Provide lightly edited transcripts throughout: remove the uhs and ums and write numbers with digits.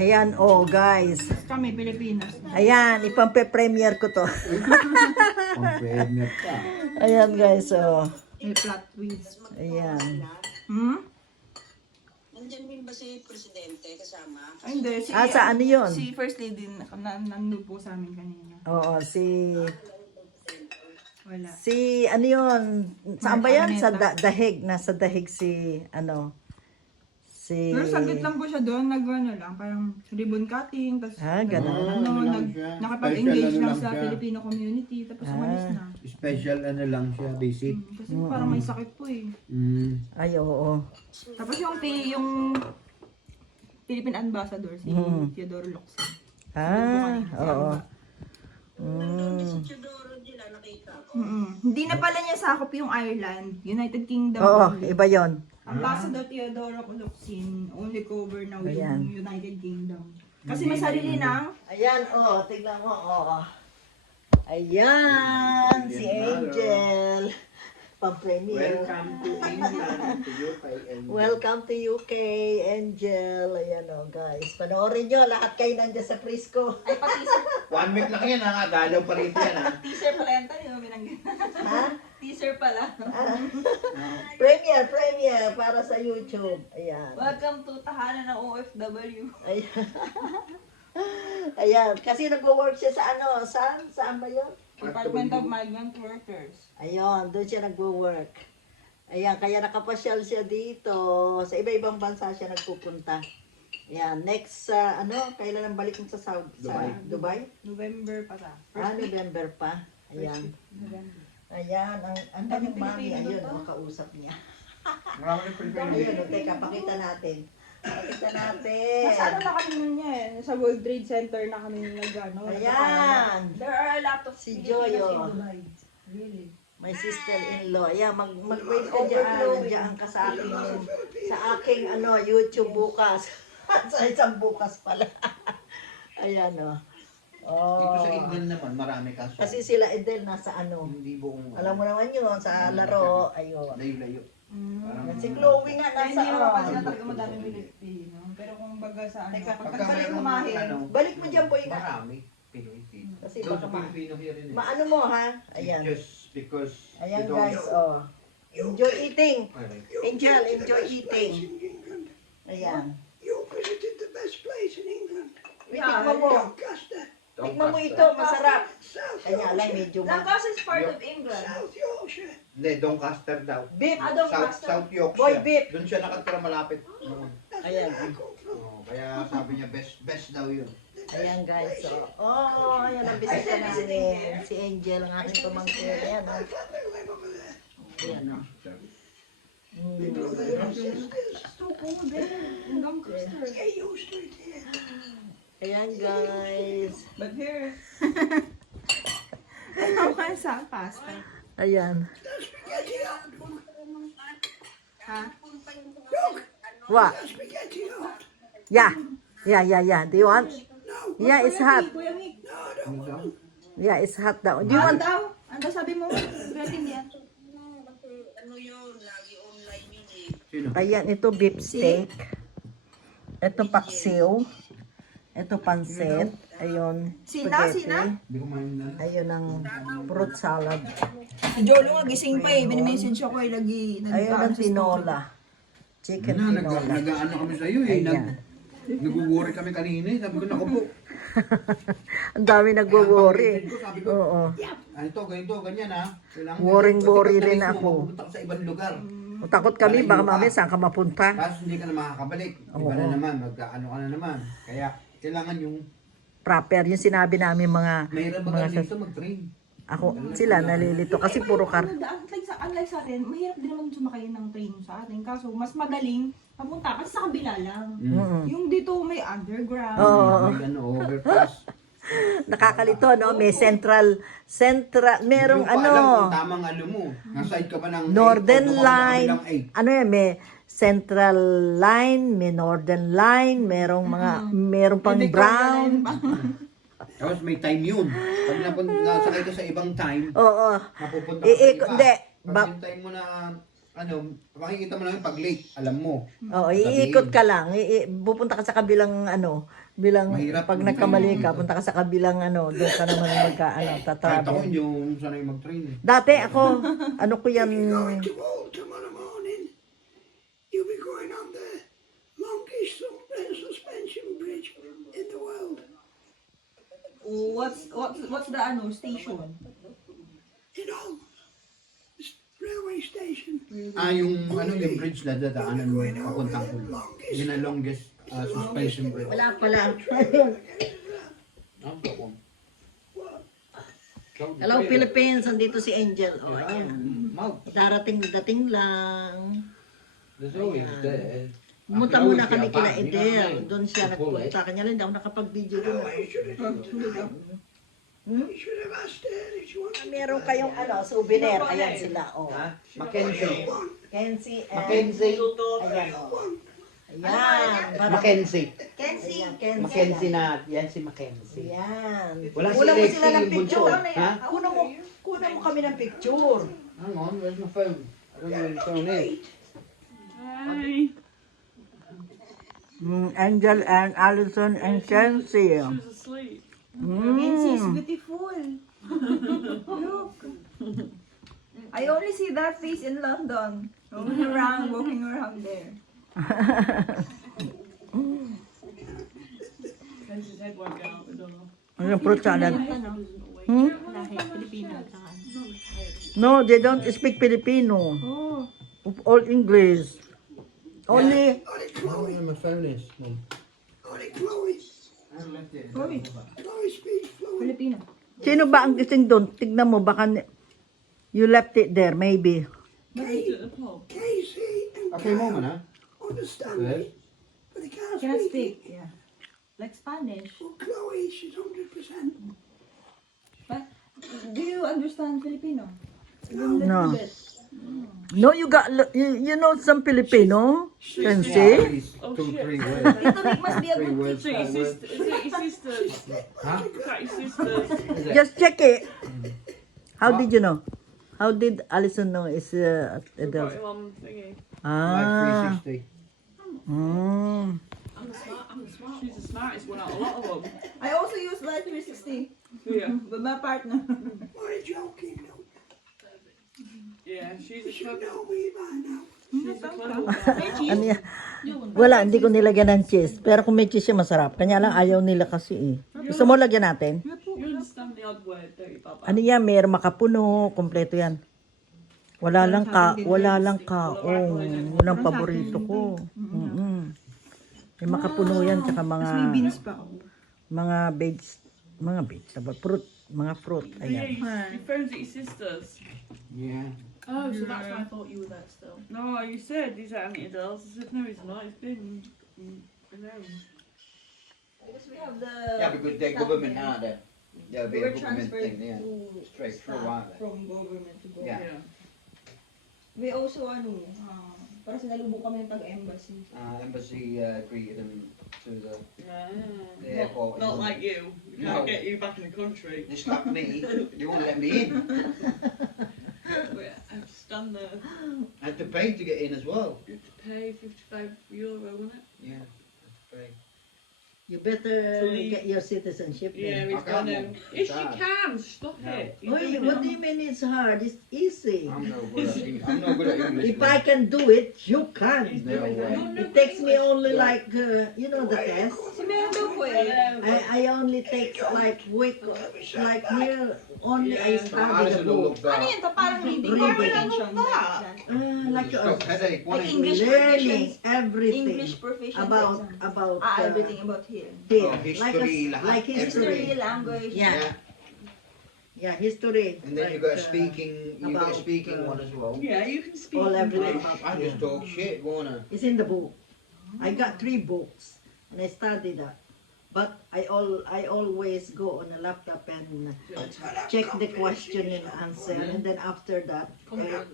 Ayan, oh guys. Kami, Pilipinas. Ayan, ipampe-premiere ko to. Pang-premier ka. Ayan guys, oh. May plot twist. Ayan. Hmm? Nandiyan din ba si Presidente kasama? Ay, hindi. Si, Sa ano yun? Si First Lady nandun po sa amin kanina. Oo, Wala. ano yun? Saan ba yan? Sa Araneta. Dahig. Nasa Dahig si, Pero saglit lang po siya doon. Nag-ano lang. Parang ribbon cutting. Tapos, Ganun. nakapag-engage Special lang ano sa lang siya. Filipino community. Tapos umalis na. Special ano lang siya, basic. Kasi parang may sakit po eh. Ay, oo. Tapos yung Philippine Ambassador, si Theodore Locsin. Oo. Nandun si Teodoro nila nakita ko. Hindi na pala niya sakop yung Ireland, United Kingdom. Oo, only. iba yon. Ambassador Theodore Locsin, only cover now Ayan. yung United Kingdom. Kasi may sarili ng Ayan, oh, tignan mo, oh. Ayan, si Angel. Pang-premiere. Welcome to England, to UK. Welcome to UK, Angel. Ayan, oh, guys. Panoorin nyo, lahat kayo nandiyan sa Frisco. ay pati sa 1 week lang yan ha, dalaw pa rin yan ha. teaser pala yan tayo, binanggit. Ha? Teaser pala. Premiere para sa YouTube. Ayan. Welcome to tahanan ng OFW. Ayan. Ayan. Kasi nag-work siya sa ano, saan ba yun? Department of Migrant Workers. Ayun, doon siya nag-work. Ayan, kaya nakapasyal siya dito. Sa iba-ibang bansa siya nagpupunta. Ayan, next, kailan ang balik mo sa Dubai? November pa ta. November pa. Ayan. November. Ayan, ang daming mami, ayun, makausap niya. Marami rin Ayun, teka, pakita natin. Pakita natin. Nasa ano na kami nun niya eh. Sa World Trade Center na kami nag-ano. Ayan. There are a lot of Si Filipinos Joyo. in Dubai. Really? My sister-in-law. Ayan, mag-wait ka dyan. Nandiyan ka sa aking YouTube bukas. Sa isang bukas pala. Ayan, oh. Dito sa England naman, marami kaso. Kasi sila Edel nasa Hindi buong... alam mo naman yun, sa laro. Ayun. Layo-layo. Parang... Si Chloe nga Kaya hindi nasa naman kasi na talaga madaming Pilipino. Pero kung baga sa ano, pagka sa kumahin, Balik mo dyan po yung Marami. Pinoy. Kasi Doon baka sa Pilipino here rin. maano mo ha? Ayan. Just because Ayan you don't... guys, oh. Enjoy eating. Alright. Angel, enjoy eating. Ayan. You visited the best place in England, Tikman mo. Doncaster, Tikman mo ito, masarap. South Kanya lang Yorkshire, medyo Lancaster is part of England. South Yorkshire. Hindi, Doncaster daw. beef. South Yorkshire. Boy, beef. Doon siya nakatira malapit. Ayan. Kaya sabi niya best daw yun. Ayan guys, so. Oh, ayan ang bisita namin. Si Angel, ang aking pamangkin. Ayan, oh. Ayan, oh. So cold there in Lancaster. Get used to it here. Ayan guys. But here, ano ka sa pasta? Ayan. Spaghetti hot. Ha? What? Spaghetti hot. Yeah. Yeah. Do you want? Yeah, it's hot. Kuya Mick. Yeah, it's hot daw. Do you want? Daw? Ano sabi mo? Galing yan. Ano yun? Lagi online yun eh. Sino? Ayan, ito beef steak. Ito paksiw. Ito pansit. Ayun, Sina? spaghetti. Hindi ko mainan. Ayun ang fruit salad. Si Jolo nga gising pa eh. Binimessage ako eh. Lagi. Ayun ang tinola. Chicken tinola. Nag-ano kami sa iyo eh. Ayan. Nag-worry kami kanina eh. Sabi ko, naku po. Ang dami nagwo-worry. Sabi ko, Oo. ganito, ganyan ha. Kailangan Worry ganito. rin Kasi ako. Pupunta ka sa ibang lugar. Takot kami, baka mamaya saan ka mapunta. Tapos hindi ka na makakabalik. Iba na naman, magkaano ka na naman. Kaya kailangan yung Proper, yung sinabi namin mga mahirap baga dito mag-train. sila nalilito kasi puro car. Unlike sa atin, mahirap din naman sumakay ng train sa atin. Kaso, mas madaling papunta kasi sa kabila lang. Yung dito may underground. May overpass. Nakakakalito, no? May central, merong Hindi mo pa alam ano, kung tamang ano mo. Naside ka ba ng Northern 8 o baka Line. kabilang 8? Ano yan, may Central Line, may Northern Line, merong pang brown. Tapos may time yun. Pag nasakay ka sa ibang time, Oo. mapupunta ka sa Iikot, iba. hindi. Pag yung time mo na makikita mo lang yung pag late, alam mo. Oo, iikot ka lang. Pupunta ka sa kabilang bilang Mahirap pag yung nagkamali ka, training. punta ka sa kabilang doon ka naman Kahit ako tatravel. hindi yung sanay mag-train eh. Dati ako, ko yan, Going to Wall tomorrow morning, you'll be going on the longest suspension bridge in the world. What's the station? You know, this railway station. Yung yung bridge na dadaanan mo papuntang Hulu. Yun ang longest suspension bridge. wala pala. Hello Philippines, andito si Angel. Oh, ayan. Dating lang. There's always Ayan. there. Pumunta muna kami kila You know what I Edel. mean? Doon siya Before nagpunta. Kanya lang, hindi ako nakapag-video doon. Oh, you should have You should have asked her if she wanted. Meron kayong souvenir. Ayan sila. Oh. Huh? Mackenzie. Kenzie and... Mackenzie. Ayan, oh. Ayan. Mackenzie. Kenzie. Kenzie. Mackenzie na. Yan si Mackenzie. Ayan. Wala si Kunan mo Lexie, sila ng yung bunso. picture. Ha? Kunan mo kami ng picture. Hang on, where's my phone? I don't know where the phone is. Angel and Allison and Kenzie. Nancy is beautiful. Look. I only see that face in London. Walking around there. Ano fruit salad? No, they don't speak Filipino. Oh. All English. Only Oh, I don't know where my phone is. Mum. Chloe. Chloe speaks fluent. Filipino. sino ba ang gising doon? Tignan mo baka you left it there maybe. Casey and Okay, moment, huh? understand Yes. me, but they can't Can't speak. speak. Yeah. Like Spanish. Well, Chloe, she's 100%. But do you understand Filipino? No. No, you know some Filipino? Kenzie? Please, 2-3 words. Ito must be a 3 good words, teacher. 4 words. Huh? Just check it. How did you know? How did Allison know it's adult? Ah. 360. Mm. She's the smartest one out of a lot of them. I also use Life 360 Yeah, with my partner. What a joking, no. yeah, she's You a should clever, know me by now. she's a clever one. Ano yan? Wala, hindi ko nilagyan ng cheese. Pero kung may cheese siya, masarap. Kanya lang ayaw nila kasi eh. Gusto mo lagyan natin? You understand the odd word, don't you, Baba? Ano yan? Mayroong makapuno. Kompleto yan. Wala lang kaong. Yun ang paborito ko. Mm-mm. May makapuno yan, tsaka mga vegetable, mga fruit. Yeah, Ayan. your phone's at your sister's. Yeah. Oh, so that's why I thought you were there still. No, you said he's at Aunt Adele's. I said, no, he's not. He's been alone. Because we have the Yeah, because they're government, aren't they? Yeah, we be were a government transferred thing, yeah. to Straight through, staff aren't they? from government to government. Yeah. We also para sinalubong kami ng taga-embassy. Embassy greeted them to the Yeah. airport. Not like you. We No. can't get you back in the country. They slapped me. They won't let me in. I have to stand there. I had to pay to get in as well. You have to pay €55, wasn't it? Yeah. Pay. You better To leave. get your citizenship Yeah, then. he's I can't gonna. move. Yes, It's you hard. can. Stop No. it. Oy, what do you mean it's hard? It's easy. I'm no good at English. I'm no good at English. If I can do it, you can. No way. It takes me only like, you know the test. Si meron daw po eh. I only take like week, like here, only I study the Alison will book. look Ano back. yun? Parang reading Reading. comprehension. Like Stop headache. One Like is English learning proficiency. everything English proficiency about exam. Everything about here. here. history, Like History, history. language. Yeah. Yeah, history. And then you like, got a speaking, you got a about, speaking one as well. Yeah, you can speak. all everything English. about I just talk shit, won't I? It's in the book. I got 3 books and I studied that. But I always go on a laptop and check the question and answer, and then after that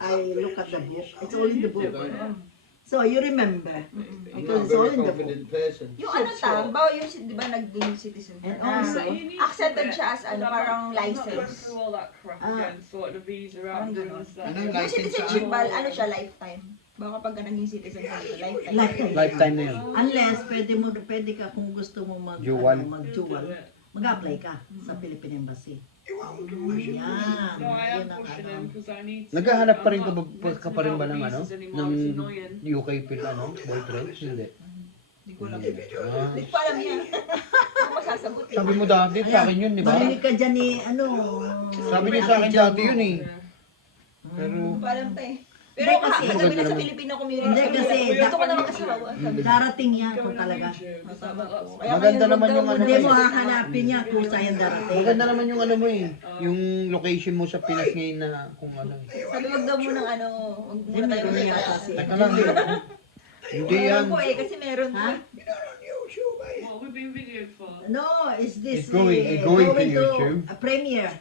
I look at the book. It's all in the book. So, you remember. I'm Because not a it's all very in the book. confident person. Yung ano ta, ba yung di ba naging citizen ka And na? also, Accepted siya as ano, parang I'm not going license. through all that crap Ah. again, sort the visa out Parang and ganon. stuff. Ano yung Yung license citizenship sa ba, ano siya, lifetime? Baka pag naging citizen ka, lifetime. lifetime. Lifetime na yun. Unless, pwede ka, kung gusto mo Dual. mag-dual, mag-apply ka sa Philippine Embassy. Yan. No, I am Yun ang pushing ano. him because I need to. Naghahanap pa rin I'm ka not ba, ka pa rin ba ng ano? visas anymore, Ng it's annoying. UK boyfriend? Hindi. Hindi ko alam. Ah. Hindi ko alam yan. Ako masasagot eh. Sabi mo dati sa akin yun, di ba? Marinig ka dyan ni, ano, Sabi niya sa akin dati yun eh. Pero, Hindi ko alam pa eh. Pero Hindi, kasi- kasi kami na sa Filipino community. Hindi, kasi gusto ko na mag-asawa. Sabi ko. darating yan kung Going on talaga. YouTube, is that Tama what po. that's Kaya Maganda ngayon, naman yung daw, ano Hindi eh. mo hahanapin yan kung saan darating. maganda naman yung ano mo eh. Yung location mo sa Pinas ngayon na kung ano eh. Sabi wag daw munang ano, wag Hindi muna mo tayo yata mag-tata. si... Teka lang. Hindi yan. Meron po eh, kasi meron po. Ha? what we've been videoed for. No, is this It's going to to YouTube. a premiere?